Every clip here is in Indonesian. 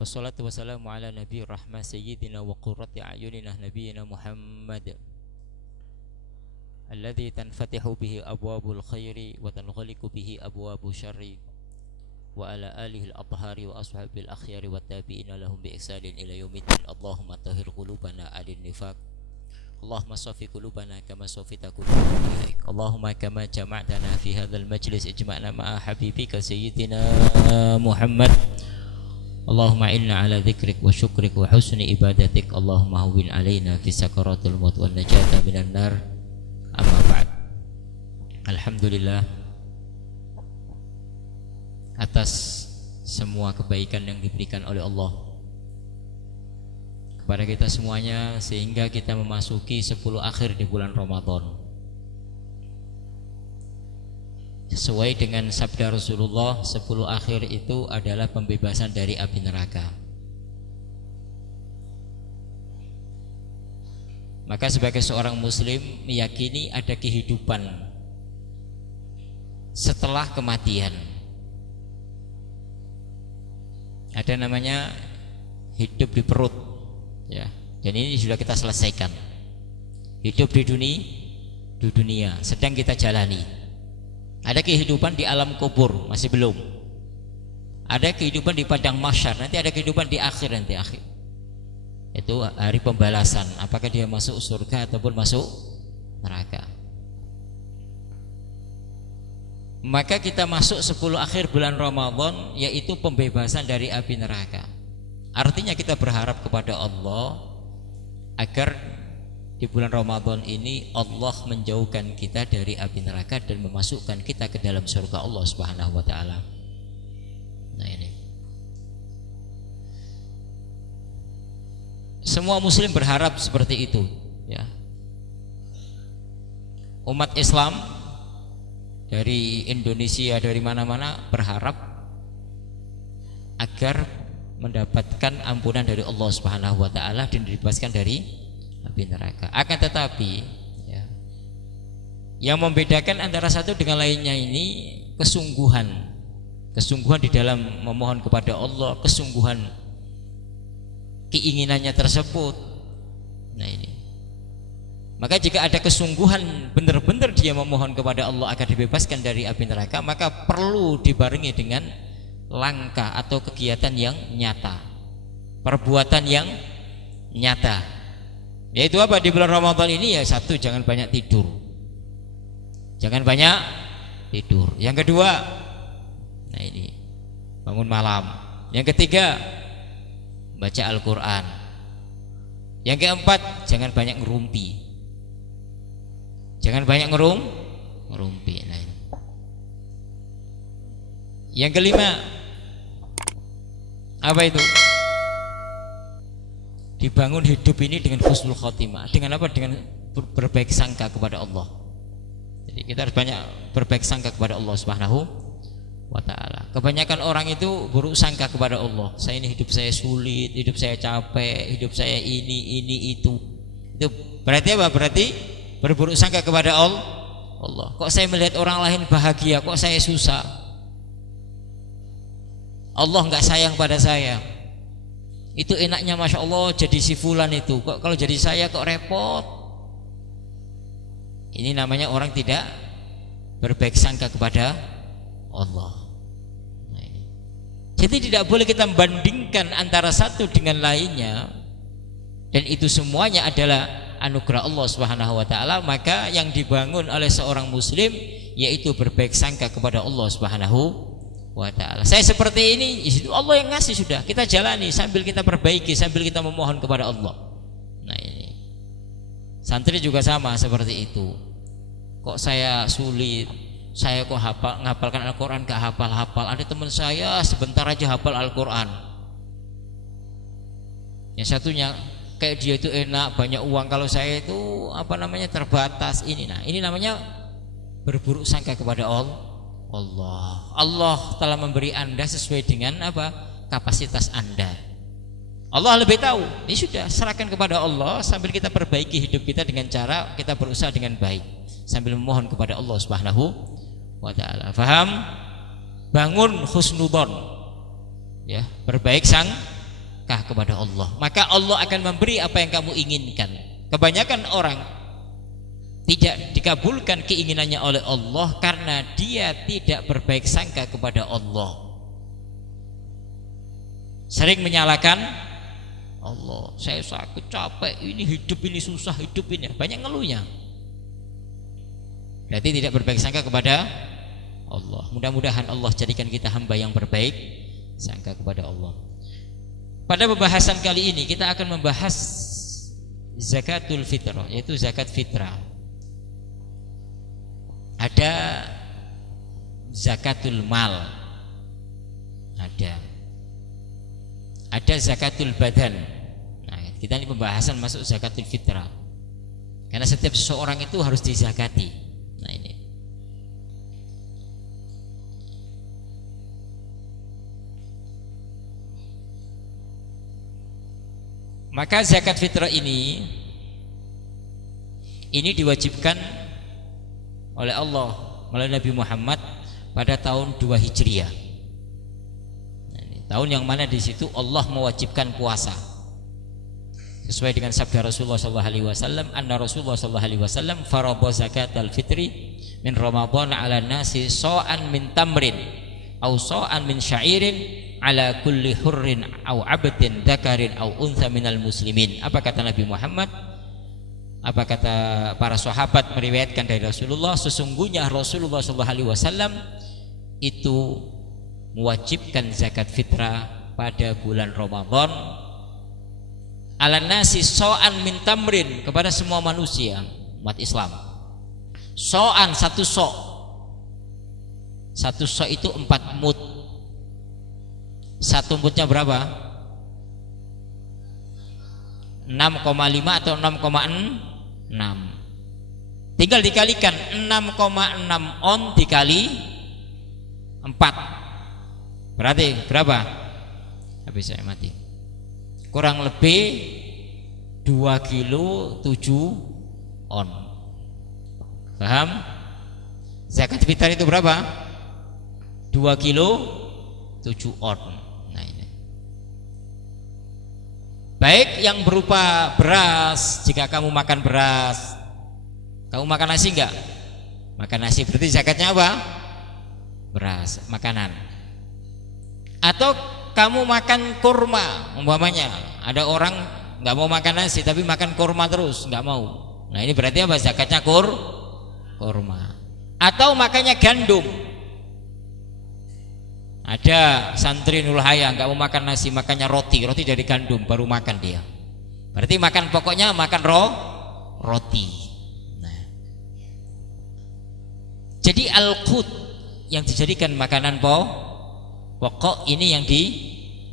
Wassalatu wassalamu ala nabi rahmah sayyidina wa qurrati a'yunina nabiyyina Muhammad alladhi tanfatihu bihi abwabul khairi wa tanghaliqu bihi abwabu syarri wa ala alihi al-athhari wa ashabil akhyari wa tabi'ina lahum bi ihsanin ila yaumiddin. Allahumma tahhir qulubana adin nifaq, Allahumma saffi qulubana kama saffita qulubana ilaik, Allahumma kama jama'tana fi hadzal majlis ijma'na ma'a habibika sayyidina Muhammad, Allahumma inna ala dzikrik wa syukrik wa husni ibadatik, Allahumma hawwin alaina fi sakaratul maut wan najata minan nar. Amma ba'd. Alhamdulillah atas semua kebaikan yang diberikan oleh Allah kepada kita semuanya, sehingga kita memasuki 10 akhir di bulan Ramadan sesuai dengan sabda Rasulullah. 10 akhir itu adalah pembebasan dari api neraka. Maka sebagai seorang muslim meyakini ada kehidupan setelah kematian. Ada namanya hidup di perut, ya. Dan ini sudah kita selesaikan. Hidup di dunia sedang kita jalani. Ada kehidupan di alam kubur, masih belum. Ada kehidupan di padang mahsyar, nanti ada kehidupan di akhir nanti akhir. Itu hari pembalasan, apakah dia masuk surga ataupun masuk neraka. Maka kita masuk 10 akhir bulan Ramadan, yaitu pembebasan dari api neraka. Artinya kita berharap kepada Allah agar di bulan Ramadan ini Allah menjauhkan kita dari api neraka dan memasukkan kita ke dalam surga Allah Subhanahu wa taala. Nah, ini semua muslim berharap seperti itu, ya. Umat Islam dari Indonesia, dari mana-mana berharap agar mendapatkan ampunan dari Allah Subhanahu wa taala dan dibebaskan dari api neraka. Akan tetapi, ya, yang membedakan antara satu dengan lainnya ini kesungguhan di dalam memohon kepada Allah, kesungguhan keinginannya tersebut. Nah, ini. Maka jika ada kesungguhan benar-benar dia memohon kepada Allah agar dibebaskan dari api neraka, maka perlu dibarengi dengan langkah atau kegiatan yang nyata, perbuatan yang nyata. Yaitu apa di bulan Ramadan ini? Ya, satu, jangan banyak tidur. Jangan banyak tidur. Yang kedua, nah ini, bangun malam. Yang ketiga, baca Al-Quran. Yang keempat, jangan banyak ngerumpi. Jangan banyak ngerumpi. Nah, ini. Yang kelima, apa itu? Dibangun hidup ini dengan husnul khotimah. Dengan apa? Dengan berbaik sangka kepada Allah. Jadi kita harus banyak berbaik sangka kepada Allah Subhanahu wa ta'ala. Kebanyakan orang itu buruk sangka kepada Allah. Saya ini hidup saya sulit, hidup saya capek, hidup saya ini itu. Itu berarti apa? Berarti berburuk sangka kepada Allah. Kok saya melihat orang lain bahagia, kok saya susah? Allah enggak sayang pada saya. Itu enaknya Masya Allah jadi si fulan itu, kok kalau jadi saya kok repot. Ini namanya orang tidak berbaik sangka kepada Allah. Nah, ini. Jadi tidak boleh kita membandingkan antara satu dengan lainnya, dan itu semuanya adalah anugerah Allah Subhanahu wa taala. Maka yang dibangun oleh seorang muslim yaitu berbaik sangka kepada Allah Subhanahu wa ta'ala. Saya seperti ini, itu Allah yang ngasih, sudah kita jalani sambil kita perbaiki, sambil kita memohon kepada Allah. Nah, ini santri juga sama seperti itu. Kok saya sulit, saya kok ngapalkan Al-Quran gak hafal-hafal. Ada teman saya sebentar aja hafal Al-Quran. Yang satunya kayak dia itu enak, banyak uang, kalau saya itu terbatas ini. Nah, ini namanya berburuk sangka kepada Allah. Allah telah memberi Anda sesuai dengan kapasitas Anda. Allah lebih tahu. Ini sudah serahkan kepada Allah sambil kita perbaiki hidup kita dengan cara kita berusaha dengan baik sambil memohon kepada Allah Subhanahu wa ta'ala. Faham? Bangun husnudzon, ya, berbaik sedekah kepada Allah, maka Allah akan memberi apa yang kamu inginkan. Kebanyakan orang tidak dikabulkan keinginannya oleh Allah karena dia tidak berbaik sangka kepada Allah. Sering menyalahkan Allah. Saya sakit, capek, ini hidup ini susah, hidup ini banyak ngeluhnya. Berarti tidak berbaik sangka kepada Allah. Mudah-mudahan Allah jadikan kita hamba yang berbaik sangka kepada Allah. Pada pembahasan kali ini kita akan membahas zakatul fitrah, yaitu zakat fitrah. Ada zakatul mal, ada zakatul badan. Nah, kita ini pembahasan masuk zakatul fitrah. Karena setiap seseorang itu harus dizakati. Nah, ini. Maka zakat fitrah ini diwajibkan oleh Allah melalui Nabi Muhammad pada tahun 2 Hijriah. Nah, ini tahun yang mana di situ Allah mewajibkan puasa. Sesuai dengan sabda Rasulullah SAW, anna Rasulullah SAW farada zakatal fitri min Ramadan ala nasi sa'an min tamrin au sa'an min sya'irin ala kulli hurrin au abdin dzakarin au untha minal muslimin. Apa kata Nabi Muhammad? Apa kata para sahabat meriwayatkan dari Rasulullah, sesungguhnya Rasulullah SAW itu mewajibkan zakat fitrah pada bulan Ramadan ala nasi so'an min tamrin, kepada semua manusia umat Islam. So'an, satu so' itu 4 mud. Satu mudnya berapa? 6,5 atau 6,6. Tinggal dikalikan 6,6 on dikali 4. Berarti berapa? Habis saya mati. Kurang lebih 2 kilo 7 on. Paham? Zakat fitrah itu berapa? 2 kilo 7 on. Nah, ini. Baik yang berupa beras, jika kamu makan beras. Kamu makan nasi enggak? Makan nasi, berarti zakatnya apa? Beras, makanan. Atau kamu makan kurma, umpamanya ada orang nggak mau makan nasi tapi makan kurma terus, nggak mau. Nah, ini berarti apa? Zakatnya kurma. Atau makannya gandum. Ada santri Nurul Haya nggak mau makan nasi, makannya roti dari gandum, baru makan dia. Berarti makan pokoknya makan roti. Nah, jadi al-qut yang dijadikan makanan pokok ini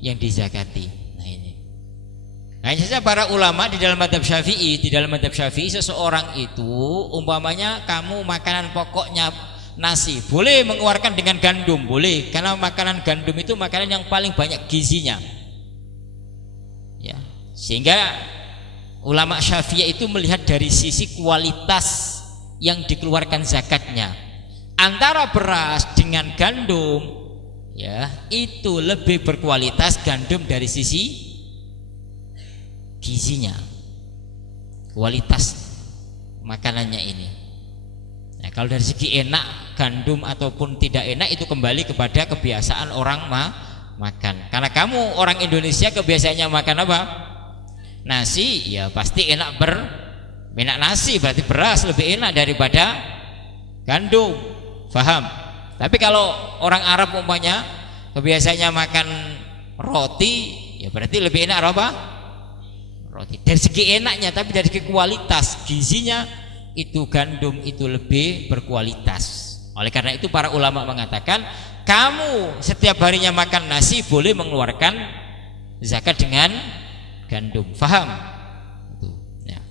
yang dizakati. Nah, ini. Hanya saja para ulama di dalam mazhab Syafi'i, seseorang itu umpamanya kamu makanan pokoknya nasi, boleh mengeluarkan dengan gandum, boleh, karena makanan gandum itu makanan yang paling banyak gizinya. Ya, sehingga ulama Syafi'i itu melihat dari sisi kualitas yang dikeluarkan zakatnya. Antara beras dengan gandum, ya, itu lebih berkualitas gandum dari sisi gizinya, kualitas makanannya ini. Nah, kalau dari segi enak gandum ataupun tidak enak itu kembali kepada kebiasaan orang makan. Karena kamu orang Indonesia kebiasaannya makan apa? Nasi, ya pasti enak nasi, berarti beras lebih enak daripada gandum. Faham? Tapi kalau orang Arab umpamanya kebiasaannya makan roti, ya berarti lebih enak apa? Roti. Dari segi enaknya, tapi dari segi kualitas gizinya itu gandum itu lebih berkualitas. Oleh karena itu para ulama mengatakan kamu setiap harinya makan nasi boleh mengeluarkan zakat dengan gandum. Faham? Itu, ya.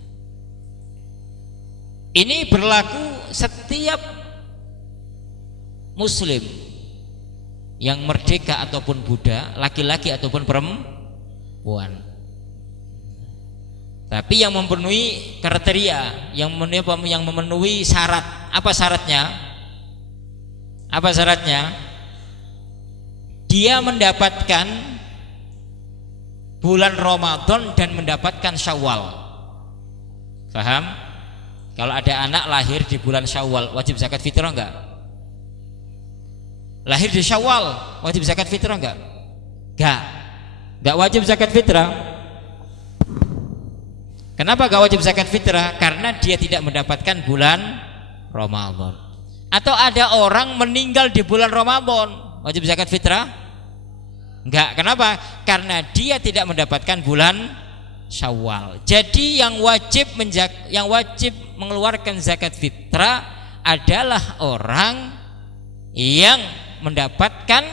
Ini berlaku setiap muslim yang merdeka ataupun budak, laki-laki ataupun perempuan. Tapi yang memenuhi kriteria, yang memenuhi syarat. Apa syaratnya? Apa syaratnya? Dia mendapatkan bulan Ramadan dan mendapatkan Syawal. Paham? Kalau ada anak lahir di bulan Syawal, wajib zakat fitrah enggak? Lahir di Syawal, wajib zakat fitrah enggak? Enggak wajib zakat fitrah. Kenapa enggak wajib zakat fitrah? Karena dia tidak mendapatkan bulan Ramadan. Atau ada orang meninggal di bulan Ramadan, wajib zakat fitrah? Enggak. Kenapa? Karena dia tidak mendapatkan bulan Syawal. Jadi yang wajib mengeluarkan zakat fitrah adalah orang yang mendapatkan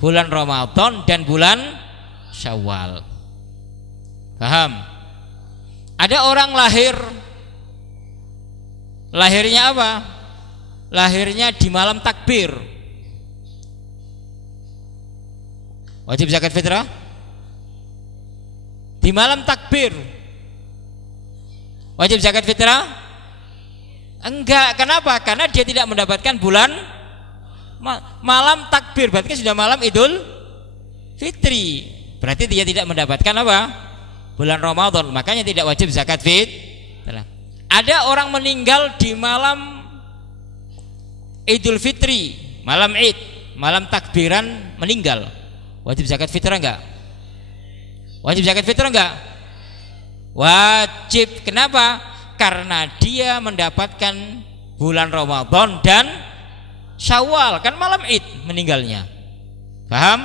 bulan Ramadan dan bulan Syawal. Paham? Ada orang lahirnya apa? Lahirnya di malam takbir. Wajib zakat fitrah? Di malam takbir wajib zakat fitrah? Enggak. Kenapa? Karena dia tidak mendapatkan bulan malam takbir, berarti sudah malam Idul Fitri, berarti dia tidak mendapatkan apa? Bulan Ramadan, makanya tidak wajib zakat fitrah. Ada orang meninggal di malam Idul Fitri, malam Id, malam takbiran meninggal, wajib zakat fitrah enggak? Wajib zakat fitrah enggak? Wajib. Kenapa? Karena dia mendapatkan bulan Ramadan dan Syawal, kan malam Id meninggalnya. Paham?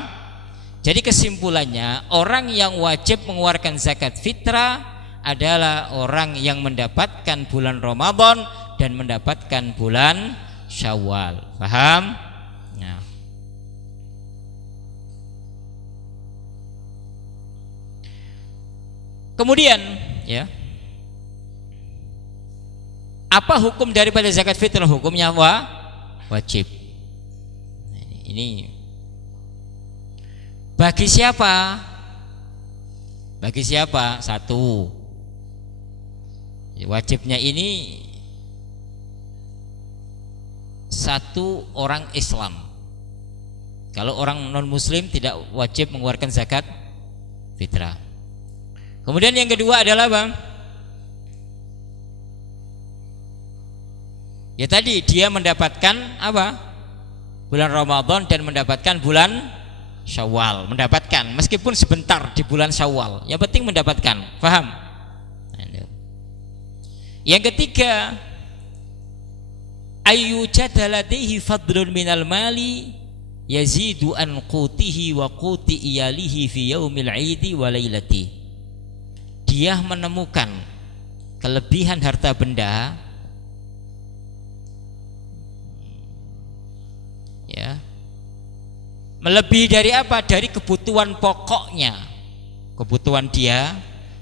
Jadi kesimpulannya, orang yang wajib mengeluarkan zakat fitrah adalah orang yang mendapatkan bulan Ramadan dan mendapatkan bulan Syawal. Paham? Nah. Kemudian ya, apa hukum daripada zakat fitrah? Hukumnya wajib. Ini bagi siapa? Bagi siapa? Satu, wajibnya ini satu orang Islam. Kalau orang non muslim tidak wajib mengeluarkan zakat fitrah. Kemudian yang kedua adalah apa? Ya tadi dia mendapatkan apa? Bulan Ramadan dan mendapatkan bulan Syawal. Mendapatkan meskipun sebentar di bulan Syawal, yang penting mendapatkan. Paham? Yang ketiga, ayyujadalatihi fadlun minal mali yazidu an qutihi wa quti iyalihi fi yaumil 'idi wa lailati. Dia menemukan kelebihan harta benda ya, melebihi dari apa? Dari kebutuhan pokoknya, kebutuhan dia,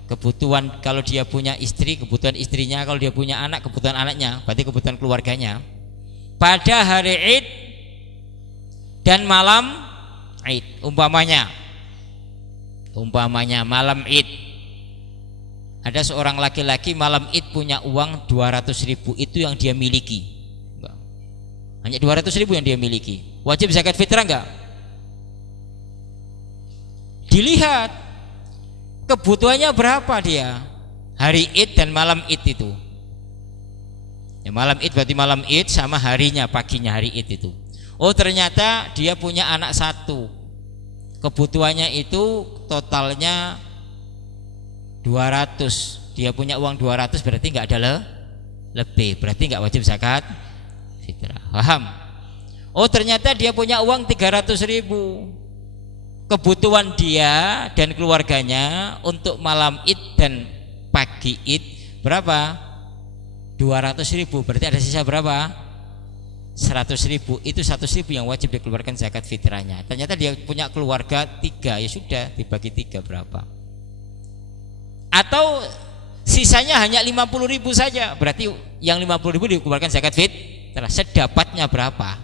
kebutuhan kalau dia punya istri, kebutuhan istrinya, kalau dia punya anak, kebutuhan anaknya, berarti kebutuhan keluarganya pada hari Id dan malam Id. Umpamanya malam Id, ada seorang laki-laki malam Id punya uang 200.000, itu yang dia miliki. Enggak. Hanya 200.000 yang dia miliki. Wajib zakat fitrah enggak? Dilihat kebutuhannya berapa dia hari Id dan malam Id itu. Ya, malam Id berarti malam Id sama harinya, paginya hari Id itu. Oh ternyata dia punya anak satu, kebutuhannya itu totalnya 200, dia punya uang 200, berarti enggak ada lebih, berarti enggak wajib zakat fitrah. Paham? Oh ternyata dia punya uang 300.000, kebutuhan dia dan keluarganya untuk malam Id dan pagi Id berapa? 200.000, berarti ada sisa berapa? 100.000. Itu 100.000 yang wajib dikeluarkan zakat fitrahnya. Ternyata dia punya keluarga 3, ya sudah dibagi 3 berapa? Atau sisanya hanya 50.000 saja, berarti yang 50.000 dikeluarkan zakat fitrah. Sedapatnya berapa?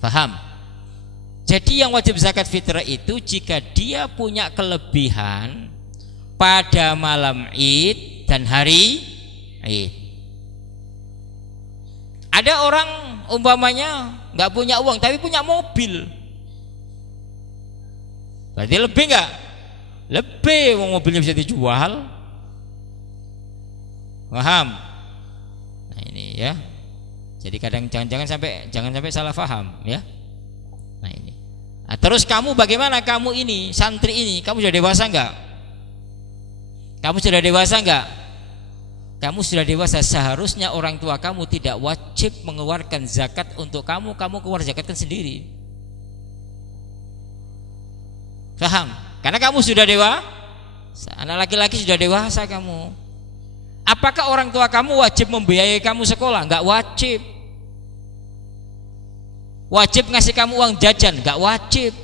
Paham? Jadi yang wajib zakat fitrah itu jika dia punya kelebihan pada malam Id dan hari Id. Ada orang umpamanya nggak punya uang tapi punya mobil, berarti lebih nggak? Lebih, mobilnya bisa dijual. Paham? Nah ini ya. Jadi kadang jangan sampai salah paham ya. Nah ini. Nah, terus kamu bagaimana, kamu ini santri ini, kamu sudah dewasa enggak? Kamu sudah dewasa enggak? Kamu sudah dewasa, seharusnya orang tua kamu tidak wajib mengeluarkan zakat untuk kamu keluar zakatkan sendiri. Paham? Karena kamu sudah dewasa, anak laki-laki sudah dewasa kamu. Apakah orang tua kamu wajib membiayai kamu sekolah? Enggak wajib. Wajib ngasih kamu uang jajan? Enggak wajib.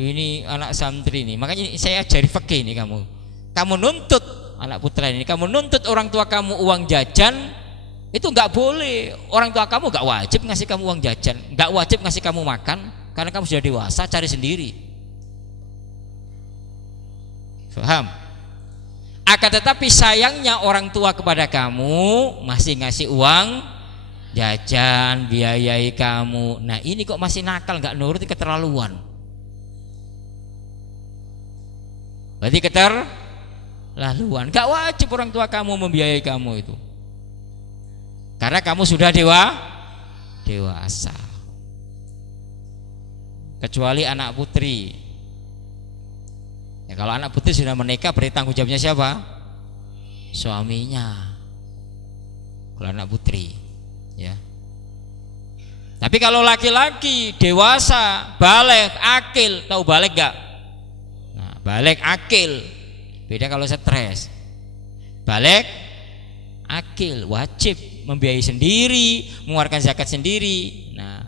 Ini anak santri ini, makanya saya ajari fikih ini kamu. Kamu nuntut anak putra ini, kamu nuntut orang tua kamu uang jajan, itu enggak boleh. Orang tua kamu enggak wajib ngasih kamu uang jajan, enggak wajib ngasih kamu makan, karena kamu sudah dewasa, cari sendiri. Paham? Akan tetapi sayangnya orang tua kepada kamu masih ngasih uang jajan, biayai kamu. Nah ini kok masih nakal, enggak nuruti, keterlaluan. Berarti keterlaluan. Enggak wajib orang tua kamu membiayai kamu itu, karena kamu sudah dewasa. Kecuali anak putri. Ya, kalau anak putri sudah menikah, berarti tanggung jawabnya siapa? Suaminya. Kalau anak putri, ya. Tapi kalau laki-laki dewasa, baligh, akil, tahu baligh enggak? Nah, baligh, akil. Beda kalau stres. Baligh, akil, wajib membiayai sendiri, mengeluarkan zakat sendiri. Nah,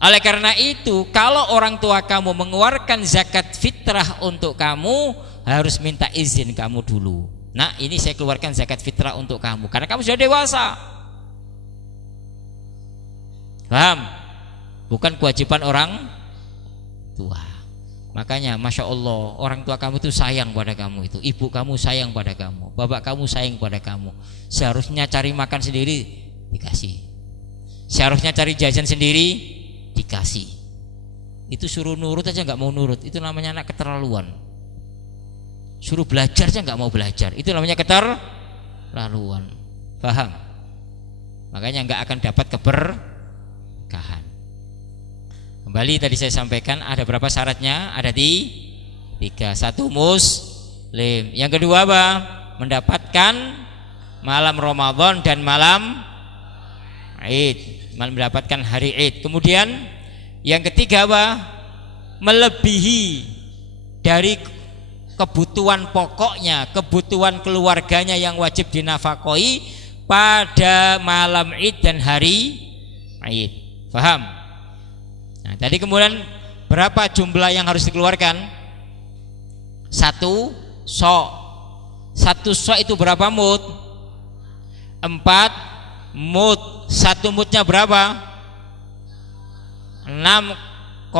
oleh karena itu, kalau orang tua kamu mengeluarkan zakat fitrah untuk kamu, harus minta izin kamu dulu. Nah, ini saya keluarkan zakat fitrah untuk kamu, karena kamu sudah dewasa. Paham? Bukan kewajiban orang tua. Makanya, masya Allah, orang tua kamu itu sayang pada kamu itu, ibu kamu sayang pada kamu, bapak kamu sayang pada kamu. Seharusnya cari makan sendiri dikasih. Seharusnya cari jajan sendiri dikasih. Itu suruh nurut aja nggak mau nurut, itu namanya anak keterlaluan. Suruh belajar aja nggak mau belajar, itu namanya keterlaluan. Paham? Makanya nggak akan dapat keberkahan. Kembali tadi saya sampaikan ada berapa syaratnya? Ada tiga. Satu, muslim. Yang kedua apa? Mendapatkan malam Ramadan dan malam Id, mendapatkan hari Id. Kemudian yang ketiga apa? Melebihi dari kebutuhan pokoknya, kebutuhan keluarganya yang wajib dinafkahi pada malam Id dan hari Id. Paham? Nah, tadi kemudian berapa jumlah yang harus dikeluarkan? Satu sok itu berapa mud? 4 mud. Satu mudnya berapa? 6,6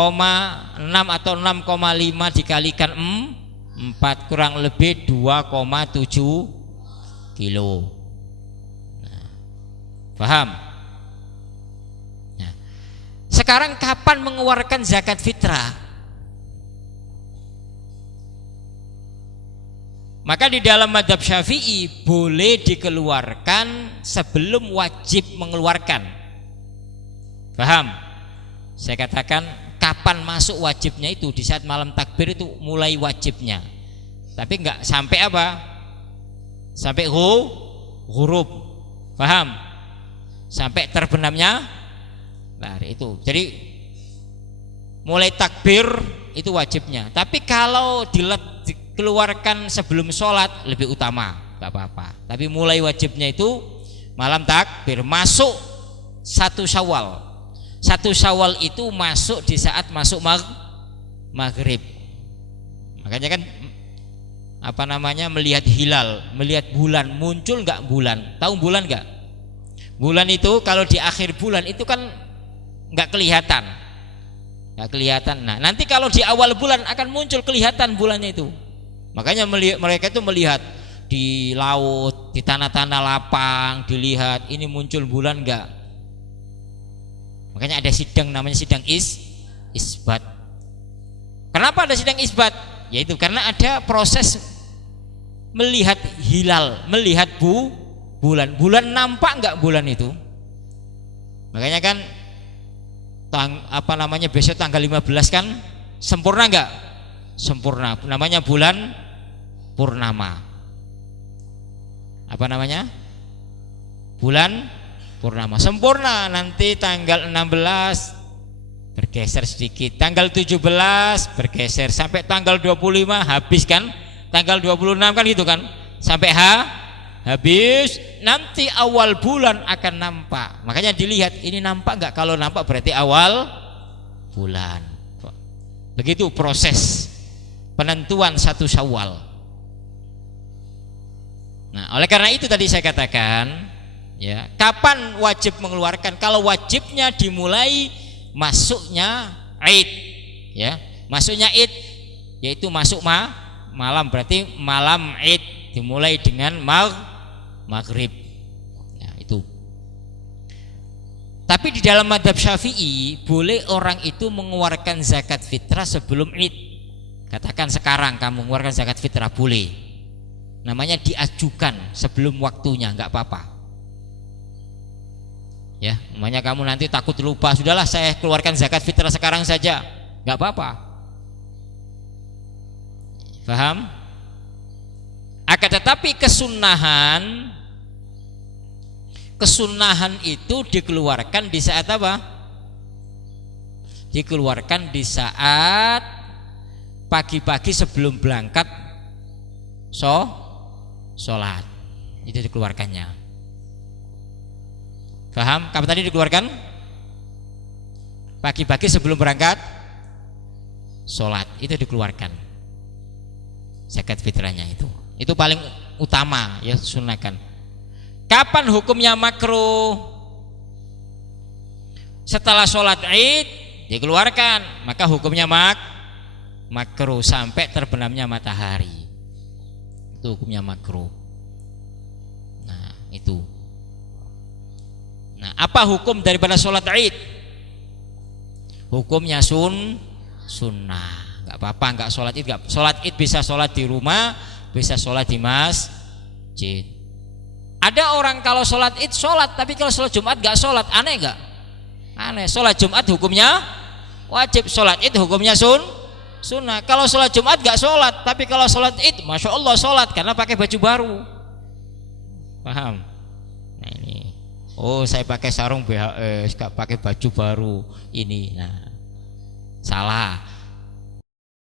atau 6,5 dikalikan 4, kurang lebih 2,7 kilo. Nah, paham? Nah, sekarang kapan mengeluarkan zakat fitrah? Maka di dalam mazhab Syafi'i boleh dikeluarkan sebelum wajib mengeluarkan. Paham? Saya katakan kapan masuk wajibnya itu di saat malam takbir itu mulai wajibnya. Tapi enggak sampai apa? Sampai huruf. Paham? Sampai terbenamnya lari itu. Jadi mulai takbir itu wajibnya. Tapi kalau dikeluarkan sebelum sholat lebih utama, gak apa-apa. Tapi mulai wajibnya itu malam takbir, masuk 1 Syawal. 1 Syawal itu masuk di saat masuk maghrib. Makanya kan melihat hilal, melihat bulan, muncul nggak bulan? Tahu bulan nggak? Bulan itu kalau di akhir bulan itu kan nggak kelihatan. Nah, nanti kalau di awal bulan akan muncul kelihatan bulannya itu. Makanya mereka itu melihat di laut, di tanah-tanah lapang, dilihat ini muncul bulan enggak. Makanya ada sidang namanya sidang isbat. Kenapa ada sidang isbat? Yaitu karena ada proses melihat hilal, melihat bulan. Bulan nampak enggak bulan itu? Makanya kan besok tanggal 15 kan sempurna enggak? Sempurna. Namanya bulan purnama. Apa namanya? Bulan purnama. Sempurna. Nanti tanggal 16 bergeser sedikit, tanggal 17 bergeser sampai tanggal 25 habis kan, tanggal 26 kan gitu kan, sampai habis, nanti awal bulan akan nampak. Makanya dilihat ini nampak enggak, kalau nampak berarti awal bulan. Begitu proses penentuan 1 Syawal. Nah, oleh karena itu tadi saya katakan, ya, kapan wajib mengeluarkan? Kalau wajibnya dimulai masuknya Id, ya, masuknya Id yaitu masuk malam, berarti malam Id dimulai dengan maghrib, ya, itu. Tapi di dalam mazhab Syafi'i boleh orang itu mengeluarkan zakat fitrah sebelum Id. Katakan sekarang kamu mengeluarkan zakat fitrah, boleh. Namanya diajukan sebelum waktunya, nggak apa-apa. Ya, namanya kamu nanti takut lupa, sudahlah saya keluarkan zakat fitrah sekarang saja, nggak apa-apa. Paham? Akan tetapi kesunahan itu dikeluarkan di saat apa? Dikeluarkan di saat pagi-pagi sebelum berangkat sholat, itu dikeluarkannya. Paham? Kapan tadi dikeluarkan? Pagi-pagi sebelum berangkat sholat, itu dikeluarkan zakat fitrahnya itu. Itu paling utama, ya, sunahkan. Kapan hukumnya makruh? Setelah sholat Id dikeluarkan, maka hukumnya makruh sampai terbenamnya matahari. Itu hukumnya makruh. Nah, itu. Nah, apa hukum daripada sholat Id? Hukumnya sunnah. Enggak apa-apa, enggak sholat Id, enggak. Sholat Id bisa sholat di rumah, bisa sholat di masjid. Ada orang kalau sholat Id sholat, tapi kalau sholat Jumat enggak sholat, aneh enggak? Aneh. Sholat Jumat hukumnya wajib, sholat Id hukumnya sunnah. Kalau sholat Jumat enggak sholat, tapi kalau sholat Id, masya Allah sholat karena pakai baju baru. Paham? Nah ini. Oh, saya pakai sarung BHS, gak pakai baju baru ini. Nah, salah.